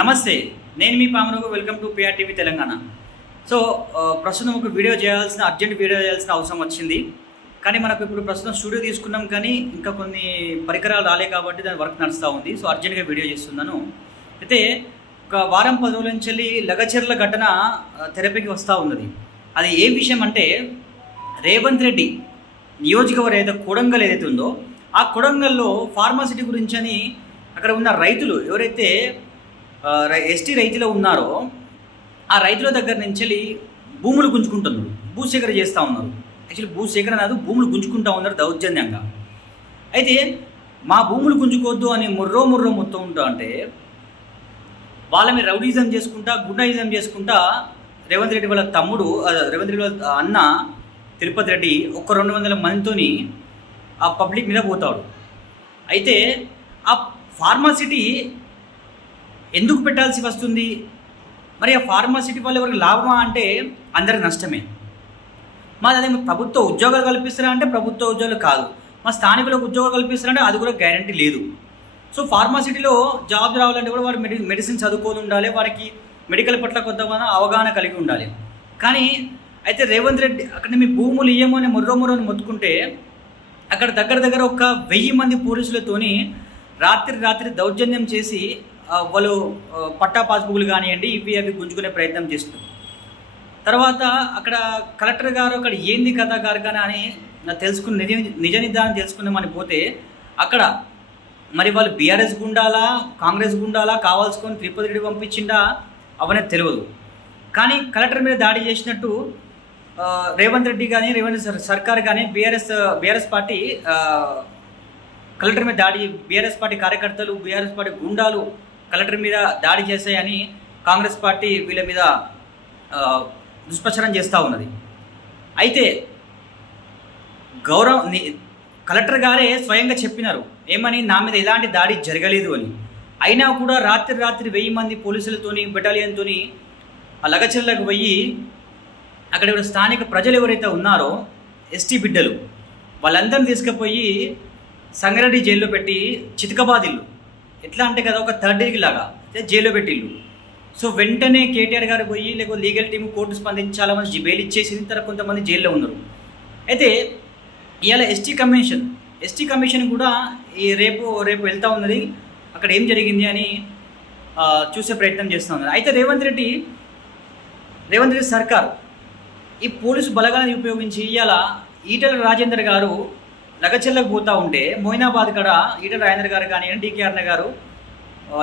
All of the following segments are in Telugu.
నమస్తే, నేను మీ Pamarao. Welcome to PRTV Telangana. So ప్రస్తుతం ఒక అర్జెంట్ వీడియో చేయాల్సిన అవసరం వచ్చింది. కానీ మనకు ఇప్పుడు ప్రస్తుతం స్టూడియో తీసుకున్నాం, కానీ ఇంకా కొన్ని పరికరాలు రాలే కాబట్టి దాని వర్క్ నడుస్తూ ఉంది. సో అర్జెంట్గా వీడియో చేస్తున్నాను. అయితే ఒక వారం 10 రోజుల నుంచి లగచర్ల ఘటన తెరపైకి వస్తూ ఉన్నది. అది ఏ విషయం అంటే, రేవంత్ రెడ్డి నియోజకవర్గం ఏదైతే కొడంగల్ ఏదైతే ఉందో, ఆ కొడంగల్లో ఫార్మాసిటీ గురించి అని అక్కడ ఉన్న రైతులు ఎవరైతే ఎస్టీ రైతులు ఉన్నారో, ఆ రైతుల దగ్గర నుంచి భూములు గుంజుకుంటున్నారు, భూసేకరణ చేస్తూ ఉన్నారు. యాక్చువల్లీ భూసేకరణ కాదు, భూములు గుంజుకుంటూ ఉన్నారు దౌర్జన్యంగా. అయితే మా భూములు గుంజుకోవద్దు అని ముర్రో మొత్తం ఉంటా అంటే, వాళ్ళ మీద రౌడీజం చేసుకుంటా, గుండాయిజం చేసుకుంటా రేవంత్ రెడ్డి వాళ్ళ తమ్ముడు, రేవంత్ రెడ్డి వాళ్ళ అన్న తిరుపతి రెడ్డి ఒక 200 మందితోని ఆ పబ్లిక్ మీద పోతాడు. అయితే ఆ ఫార్మాసిటీ ఎందుకు పెట్టాల్సి వస్తుంది? మరి ఆ ఫార్మాసిటీ వల్ల ఎవరికి లాభమా అంటే అందరికి నష్టమే. మాది అదే ప్రభుత్వ ఉద్యోగాలు కల్పిస్తారా అంటే ప్రభుత్వ ఉద్యోగాలు కాదు, మా స్థానికులకు ఉద్యోగాలు కల్పిస్తారంటే అది కూడా గ్యారంటీ లేదు. సో ఫార్మాసిటీలో జాబ్ రావాలంటే కూడా వారు మెడిసిన్ చదువుకొని ఉండాలి, వారికి మెడికల్ పట్ల కొంతమంది అవగాహన కలిగి ఉండాలి. కానీ అయితే రేవంత్ రెడ్డి అక్కడ మీ భూములు ఇయ్యమో అని ముర్రోని మొత్తుకుంటే, అక్కడ దగ్గర ఒక 1000 మంది పోలీసులతోని రాత్రి దౌర్జన్యం చేసి వాళ్ళు పట్టా పాస్బుక్లు కానివ్వండి, ఇవి అవి గుంజుకునే ప్రయత్నం చేస్తున్నారు. తర్వాత అక్కడ కలెక్టర్ గారు అక్కడ ఏంది కథ గారు కానీ అని తెలుసుకుని నిజ నిర్ధారణ తెలుసుకుందామని పోతే, అక్కడ మరి వాళ్ళు బీఆర్ఎస్ గుండాలా కాంగ్రెస్ గుండాలా కావాల్సుకొని తిరుపతి రెడ్డి పంపించిండా అవన్నీ తెలియదు. కానీ కలెక్టర్ మీద దాడి చేసినట్టు రేవంత్ రెడ్డి కానీ రేవంత్ సర్కార్ కానీ బీఆర్ఎస్ పార్టీ కలెక్టర్ మీద దాడి, బీఆర్ఎస్ పార్టీ కార్యకర్తలు, బీఆర్ఎస్ పార్టీ గుండాలు కలెక్టర్ మీద దాడి చేశాయని కాంగ్రెస్ పార్టీ వీళ్ళ మీద దుష్ప్రచారం చేస్తూ ఉన్నది. అయితే కలెక్టర్ గారే స్వయంగా చెప్పినారు ఏమని, నా మీద ఎలాంటి దాడి జరగలేదు అని. అయినా కూడా రాత్రి 1000 మంది పోలీసులతోని బెటాలియన్తోని ఆ లగచర్లకు పోయి అక్కడ స్థానిక ప్రజలు ఎవరైతే ఉన్నారో ఎస్టీ బిడ్డలు వాళ్ళందరినీ తీసుకుపోయి సంగారెడ్డి జైల్లో పెట్టి చితకబాదిల్లు. ఎట్లా అంటే కదా, ఒక థర్డ్ డిగ్రీ లాగా జైల్లో పెట్టిల్లు. సో వెంటనే కేటీఆర్ గారు పోయి లేకపోతే లీగల్ టీం కోర్టు స్పందించి చాలామంది బెయిల్ ఇచ్చేసిన తర్వాత కొంతమంది జైల్లో ఉన్నారు. అయితే ఇవాళ ఎస్టీ కమిషన్ కూడా ఈ రేపు వెళ్తూ ఉన్నది, అక్కడ ఏం జరిగింది అని చూసే ప్రయత్నం చేస్తూ ఉన్నారు. అయితే రేవంత్ రెడ్డి సర్కార్ ఈ పోలీసు బలగాలను ఉపయోగించి ఇవాళ ఈటెల రాజేందర్ గారు లగచెల్లకు పోతూ ఉంటే, మొయినాబాద్ కాడ ఈటెల రాజేందర్ గారు కానీ డీకే అరుణ గారు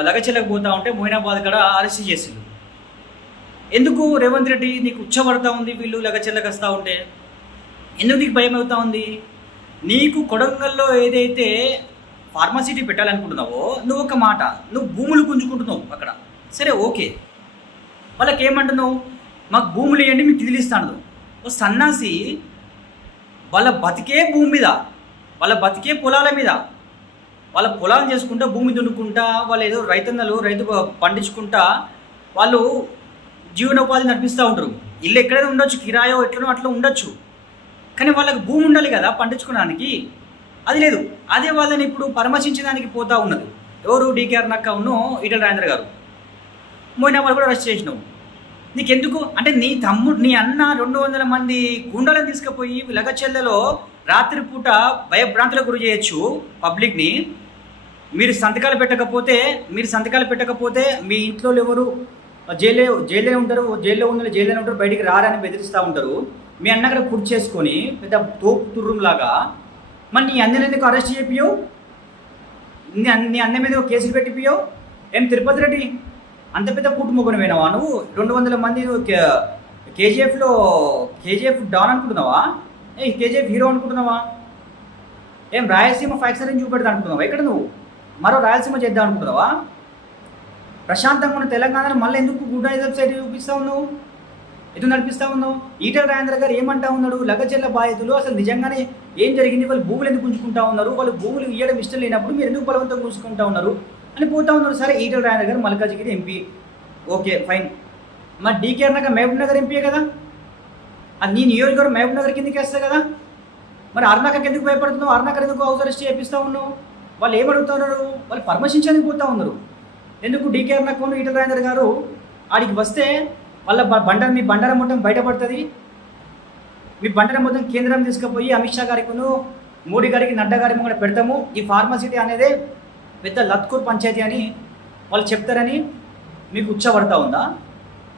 లగచెల్లకు పోతూ ఉంటే మొయినాబాద్ కాడ అరెస్ట్ చేసిండు. ఎందుకు రేవంత్ రెడ్డి నీకు ఉచ్చబడతా ఉంది వీళ్ళు లగచెల్లకు వస్తూ ఉంటే? ఎందుకు నీకు భయం అవుతా ఉంది? నీకు కొడంగల్లో ఏదైతే ఫార్మాసిటీ పెట్టాలనుకుంటున్నావో నువ్వు ఒక మాట, నువ్వు భూములు గుంజుకుంటున్నావు అక్కడ, సరే ఓకే. వాళ్ళకి ఏమంటున్నావు, మాకు భూములు ఇవ్వండి మీకు తిదిలిస్తాను. ఓ సన్నాసి వాళ్ళ బతికే భూమి మీద, వాళ్ళ బతికే పొలాల మీద, వాళ్ళ పొలాలు చేసుకుంటా, భూమి దున్నుకుంటా, వాళ్ళు ఏదో రైతు పండించుకుంటా వాళ్ళు జీవనోపాధి నడిపిస్తూ ఉంటారు. ఇల్లు ఎక్కడైనా ఉండొచ్చు, కిరాయో ఎట్లనో అట్లా ఉండొచ్చు, కానీ వాళ్ళకి భూమి ఉండాలి కదా పండించుకోవడానికి. అది లేదు. అదే వాళ్ళని ఇప్పుడు పరామర్శించడానికి పోతూ ఉన్నది ఎవరు, డీకే అరుణక్క ఉన్నో ఈటెల రాజేందర్ గారు. మొయినాబాద్ కూడా అరెస్ట్ చేసినావు. నీకెందుకు అంటే, నీ అన్న 200 మంది గుండాలను తీసుకుపోయి లగచెల్లలో రాత్రిపూట భయభ్రాంతులకు గురి చేయొచ్చు పబ్లిక్ని. మీరు సంతకాలు పెట్టకపోతే మీ ఇంట్లో ఎవరు జైల్లో ఉంటారు, జైల్లోనే ఉంటారు, బయటికి రారని బెదిరిస్తూ ఉంటారు. మీ అన్న అక్కడ కుర్చీ చేసుకొని పెద్ద తోపు తుర్రంలాగా మరి నీ అన్నని ఎందుకు అరెస్ట్ చేపియవు? నీ అన్న మీద కేసులు పెట్టిపియవు? ఏం తిరుపతి రెడ్డి అంత పెద్ద కూటు మొగ్గును పోయినావా నువ్వు? 200 మంది కేజీఎఫ్ డాన్ అనుకుంటున్నావా? కేజీఎఫ్ హీరో అనుకుంటున్నావా? ఏం రాయలసీమ ఫ్యాక్చరింగ్ చూపెడతా అనుకుంటున్నావా? ఇక్కడ నువ్వు మరో రాయలసీమ చేద్దాం అనుకుంటున్నావా? ప్రశాంతంగా ఉన్న తెలంగాణలో మళ్ళీ ఎందుకు గుడ్డైజం సైడ్ చూపిస్తూ ఉన్నావు, ఎటు నడిపిస్తూ ఉన్నావు? ఈటెల రాజేందర్ గారు ఏమంటా ఉన్నాడు, లగచెర్ల బాధితులు అసలు నిజంగానే ఏం జరిగింది, వాళ్ళు భూములు ఎందుకు గుంజుకుంటా ఉన్నారు, వాళ్ళు భూములు ఇవ్వడం ఇష్టం లేనప్పుడు మీరు ఎందుకు బలవంతం గుంజుకుంటా ఉన్నారు అని పోతా ఉన్నారు. సరే, ఈటెల రాజేందర్ గారు మల్కాజిగిరి ఎంపీ, ఓకే ఫైన్. మరి డీకే అరుణ మహబూబ్ నగర్ ఎంపీయే కదా, అది నీ నియోజకవర్గం మహబూబ్ నగర్ కిందకి వేస్తుంది కదా. మరి అరుణాకర్కి ఎందుకు భయపడుతున్నావు? అరుణాకర్ ఎందుకు హౌస్ అరెస్ట్ చేపిస్తూ ఉన్నావు? వాళ్ళు ఏమడుగుతున్నారు? వాళ్ళు పరామర్శించడానికి పోతూ ఉన్నారు. ఎందుకు డీకే అరుణకుమార్ ఈటల రాజేందర్ గారు ఆడికి వస్తే వాళ్ళ మీ బండారం మొత్తం బయటపడుతుంది. మీ బండారం మొత్తం కేంద్రం తీసుకుపోయి అమిత్ షా గారికి మోడీ గారికి నడ్డా గారికి కూడా పెడతాము. ఈ ఫార్మసిటీ అనేది పెద్ద లత్కూర్ పంచాయతీ అని వాళ్ళు చెప్తారని మీకు ఉచ్చబడతా ఉందా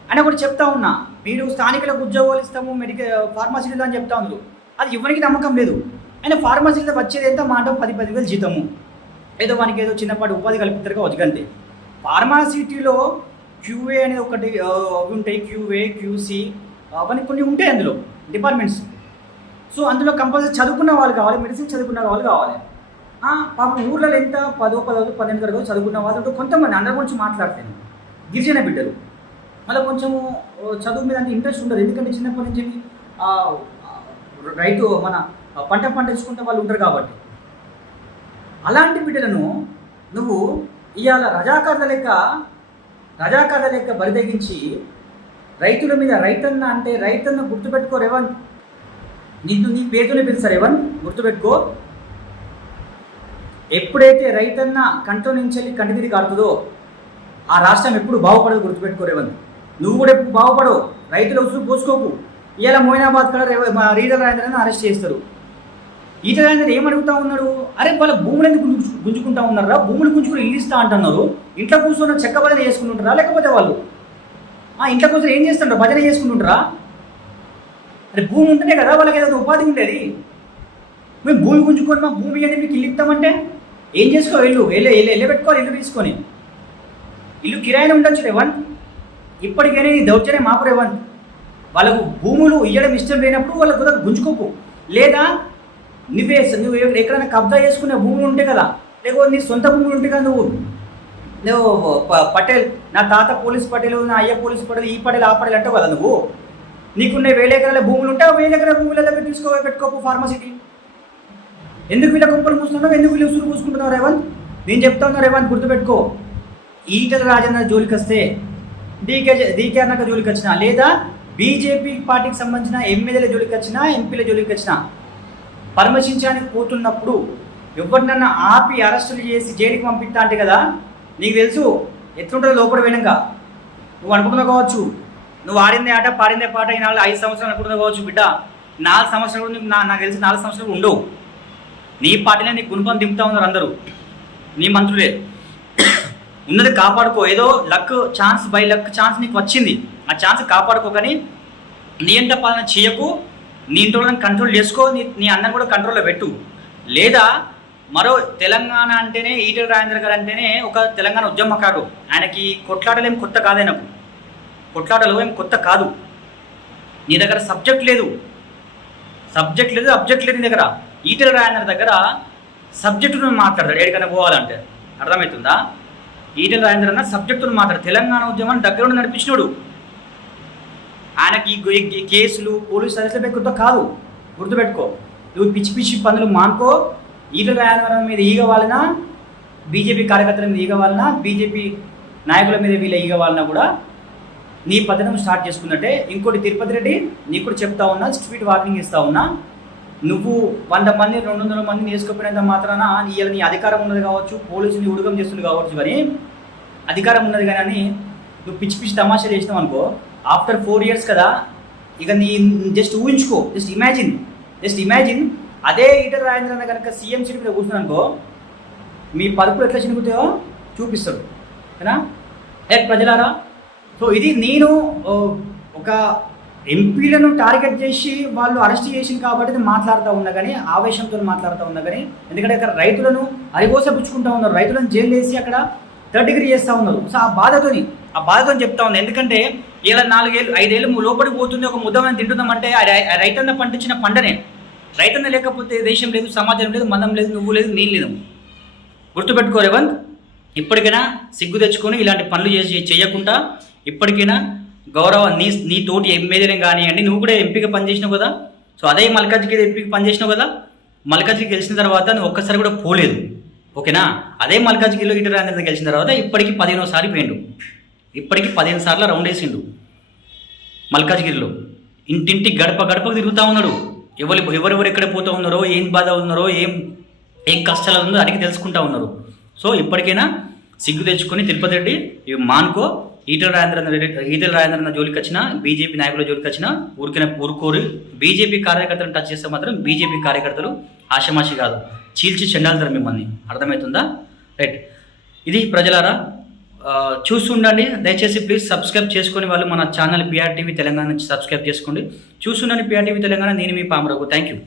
అని కూడా చెప్తా ఉన్నా. మీరు స్థానికులకు ఉద్యోగాలు ఇస్తాము ఫార్మసిటీలో అని చెప్తా ఉన్నారు. అది ఇవ్వడానికి నమ్మకం లేదు. ఆయన ఫార్మసీలో వచ్చేది ఎంత మాట 10,000 జీతము, ఏదో వానికి ఏదో చిన్నపాటి ఉపాధి కల్పిస్తారుగా వచ్చి. ఫార్మాసిటీలో క్యూఏ అనేది ఒకటి అవి ఉంటాయి, క్యూఏ క్యూసీ అవన్నీ కొన్ని ఉంటాయి అందులో డిపార్ట్మెంట్స్. సో అందులో కంపల్సరీ చదువుకున్న వాళ్ళు కావాలి, మెడిసిన్ చదువుకున్న వాళ్ళు కావాలి. పాపం ఊర్లలో ఎంత 10, 12 తరగతి చదువుకున్న వాళ్ళు కొంతమంది అందరి గురించి మాట్లాడతాను. గిరిజన బిడ్డలు మళ్ళీ కొంచెము చదువు మీద అంత ఇంట్రెస్ట్ ఉండదు, ఎందుకంటే చిన్నప్పటి నుంచి రైతు మన పంట పండించుకుంటే వాళ్ళు ఉంటారు కాబట్టి. అలాంటి బిడ్డలను నువ్వు ఇవాళ రజాకార్ల లెక్క బరితెగించి రైతుల మీద రైతన్న అంటే రైతన్న గుర్తుపెట్టుకో రేవంత్, నీ పేరుతోనే పిలుస్తారు రేవంత్, గుర్తుపెట్టుకో. ఎప్పుడైతే రైతన్న కంట్లో నుంచి వెళ్ళి కంటి తిరిగి కాడుతుందో ఆ రాష్ట్రం ఎప్పుడు బాగుపడదు, గుర్తుపెట్టుకో రేవంత్. నువ్వు కూడా ఎప్పుడు బాగుపడవు, రైతుల ఉసురు పోసుకోకు. ఇలా మోయినాబాద్ కూడా ఈటల రాజేందర్ని అరెస్ట్ చేస్తారు. ఈటల రాజేందర్ ఏమడుగుతా ఉన్నాడు, అరే వాళ్ళ భూములు ఎందుకు గుంజుకుంటా ఉన్నారా, భూములు గుంజుకుని ఇల్లు ఇస్తా అంటున్నారు, ఇంట్లో కూర్చొని చెక్క భజన చేసుకుంటుంటారా, లేకపోతే వాళ్ళు ఇంట్లో కూర్చొని ఏం చేస్తుంటారు, భజన చేసుకుంటుంటారా? అరే భూమి ఉంటేనే కదా వాళ్ళకి ఏదైనా ఉపాధి ఉండేది. మేము భూమి గుంజుకొని మా భూమి అంటే మీకు ఇల్లు ఇస్తామంటే ఏం చేసుకో, ఇల్లు పెట్టుకోవాలి, ఇల్లు తీసుకొని ఇల్లు కిరాయిని ఉండొచ్చు రేవంత్. ఇప్పటికైనా ఈ దౌర్జన్యం మాపు రేవంత్. వాళ్ళకు భూములు ఇవ్వడం ఇష్టం లేనప్పుడు వాళ్ళకు గుంజుకోకు, లేదా నువ్వు ఎక్కడైనా కబ్జా చేసుకునే భూములు ఉంటాయి కదా, లేకపోతే నీ సొంత భూములు ఉంటాయి కదా, నువ్వు పటేల్, నా తాత పోలీస్ పటేలు, నా అయ్య పోలీస్ పటేలు, ఈ పటేలు ఆ పటేలు అంటావు కదా, నువ్వు నీకున్న 1000 ఎకరాల భూములు ఉంటే 1000 ఎకరాల భూములలో పెట్టుకోపు ఫార్మసిటీ. ఎందుకు వీళ్ళ కుప్పలు మూస్తున్నావు, ఎందుకు వీళ్ళు ఉసురు పూసుకుంటున్నావు రేవంత్? నేను చెప్తా ఉన్నా రేవంత్, గుర్తుపెట్టుకో. ఈటల రాజేందర్ జోలికి వస్తే, డీకే అరుణకుమార్ జోలికి వచ్చినా, లేదా బీజేపీ పార్టీకి సంబంధించిన ఎమ్మెల్యేల జోలికి వచ్చినా, ఎంపీల జోలికి వచ్చినా, పరామర్శించడానికి పోతున్నప్పుడు ఎవరినన్నా ఆపి అరెస్టులు చేసి జైలుకి పంపిస్తా అంటే కదా, నీకు తెలుసు ఎట్లుంటుందో లోపల వెనక. నువ్వు అనుకుంటున్నావు కావచ్చు, నువ్వు ఆడిందే ఆట పాడిందే పాట ఈ 5 సంవత్సరాలు అనుకుంటున్నావు కావచ్చు బిడ్డ. 4 సంవత్సరాలు నాకు తెలిసి 4 సంవత్సరాలు ఉండవు. నీ పార్టీలో నీ గుణపం దింపుతా ఉన్నారు అందరూ, నీ మంత్రులే. ఉన్నది కాపాడుకో, ఏదో luck chance by luck chance నీకు వచ్చింది, ఆ ఛాన్స్ కాపాడుకోకని నియంత్రణ పాలన చేయకు. నీ ఇంట్లో కంట్రోల్ చేసుకో, నీ అన్నం కూడా కంట్రోల్లో పెట్టు. లేదా మరో తెలంగాణ అంటేనే ఈటల రాజేందర్ గారు అంటేనే ఒక తెలంగాణ ఉద్యమకారుడు. ఆయనకి కొట్లాటలు ఏం కొత్త కాదే, నాకు కొట్లాటలు ఏం కొత్త కాదు. నీ దగ్గర సబ్జెక్ట్ లేదు నీ దగ్గర. ఈటల రాజేందర్ దగ్గర సబ్జెక్టును మాట్లాడతాడు ఎక్కడికైనా పోవాలంటే, అర్థమవుతుందా? ఈటల రాజేందర్ అన్న సబ్జెక్టును మాట్లాడు. తెలంగాణ ఉద్యమాన్ని దగ్గర ఉండి నడిపించినాడు. ఆయనకి కేసులు పోలీసు అరెస్టులపై కొత్త కాదు, గుర్తుపెట్టుకో. నువ్వు పిచ్చి పనులు మానుకో. ఈటల రాజేందర్ మీద ఈగ వాళ్ళనా, బీజేపీ కార్యకర్తల మీద ఈగ వాళ్ళనా, బీజేపీ నాయకుల మీద వీళ్ళ ఈగ వాళ్ళనా కూడా నీ పథకం స్టార్ట్ చేసుకున్నట్టే. ఇంకోటి తిరుపతి రెడ్డి, నీకు కూడా చెప్తా ఉన్నా, స్ట్రీట్ వార్నింగ్ ఇస్తా ఉన్నా. నువ్వు 100 మంది 200 మందిని వేసుకుపోయినంత మాత్రాన నీ అధికారం ఉన్నది కావచ్చు, పోలీసుని ఉడకం చేస్తుంది కావచ్చు, కానీ అధికారం ఉన్నది కానీ నువ్వు పిచ్చి తమాషా చేసినావు అనుకో, ఆఫ్టర్ 4 years కదా, ఇక నీ జస్ట్ ఊహించుకో, జస్ట్ ఇమాజిన్ అదే ఈటల రాజేందర్ అన్న కనుక సీఎం సీట్ మీద కూర్చున్నాను అనుకో, మీ పరుపులు ఎట్లా చినుకుతాయో చూపిస్తాడు కదా. ప్రజలారా, సో ఇది నేను ఒక ఎంపీలను టార్గెట్ చేసి వాళ్ళు అరెస్ట్ చేసింది కాబట్టి మాట్లాడుతూ ఉన్నా కానీ, ఆవేశంతో మాట్లాడుతూ ఉన్నా కానీ, ఎందుకంటే అక్కడ రైతులను అరిగోసపుచ్చుకుంటూ ఉన్నారు, రైతులను జైలు వేసి అక్కడ 3rd degree చేస్తూ ఉన్నారు. సో ఆ బాధతో చెప్తా ఉంది. ఎందుకంటే ఇలా 4 ఏళ్ళు 5 ఏళ్ళు లోపలికి పోతుంది, ఒక ముద్దమని తింటున్నామంటే రైతన్న పండించిన పంటనే. రైతన్న లేకపోతే దేశం లేదు, సమాజం లేదు, మనం లేదు, నువ్వు లేదు, నేను లేదు. గుర్తుపెట్టుకో రేవంత్, ఇప్పటికైనా సిగ్గు తెచ్చుకొని ఇలాంటి పనులు చేయకుండా ఇప్పటికైనా గౌరవ నీ తోటి ఎమ్మెల్యేలు కానివ్వండి, నువ్వు కూడా ఎంపీగా పనిచేసినావు కదా. సో అదే మల్కాజ్గిరి ఎంపీకి పనిచేసినావు కదా. మల్కాజ్గిరి గెలిచిన తర్వాత నువ్వు ఒక్కసారి కూడా పోలేదు, ఓకేనా? అదే మల్కాజ్గిరిలో ఈటల రాజేందర్ గెలిచిన తర్వాత ఇప్పటికి 15వ సారి పోయిండు, ఇప్పటికి 15 సార్లు రౌండ్ వేసిండు మల్కాజ్గిరిలో. ఇంటింటి గడపకు తిరుగుతూ ఉన్నాడు. ఎవరెవరు ఎక్కడ పోతూ ఉన్నారో, ఏం బాధ ఉన్నారో, ఏం కష్టాలు ఉందో అడిగి తెలుసుకుంటా ఉన్నారు. సో ఇప్పటికైనా సిగ్గు తెచ్చుకొని తిరుపతి రెడ్డి ఇవి మానుకో. ఈటల రాజేంద్ర జోలికి వచ్చినా, బీజేపీ నాయకుల జోలికి వచ్చినా ఊరుకోరు. బీజేపీ కార్యకర్తలను టచ్ చేస్తే మాత్రం బీజేపీ కార్యకర్తలు ఆషమాషి కాదు, చీల్చి చెండాలుతారు మిమ్మల్ని. అర్థమవుతుందా? రైట్. ఇది ప్రజలారా చూస్తుండండి. దయచేసి ప్లీజ్ సబ్స్క్రైబ్ చేసుకొని వాళ్ళు మన ఛానల్ PRTV తెలంగాణ నుంచి సబ్స్క్రైబ్ చేసుకోండి. చూస్తుండండి PRTV తెలంగాణ. నేను మీ పామరఘు. Thank you.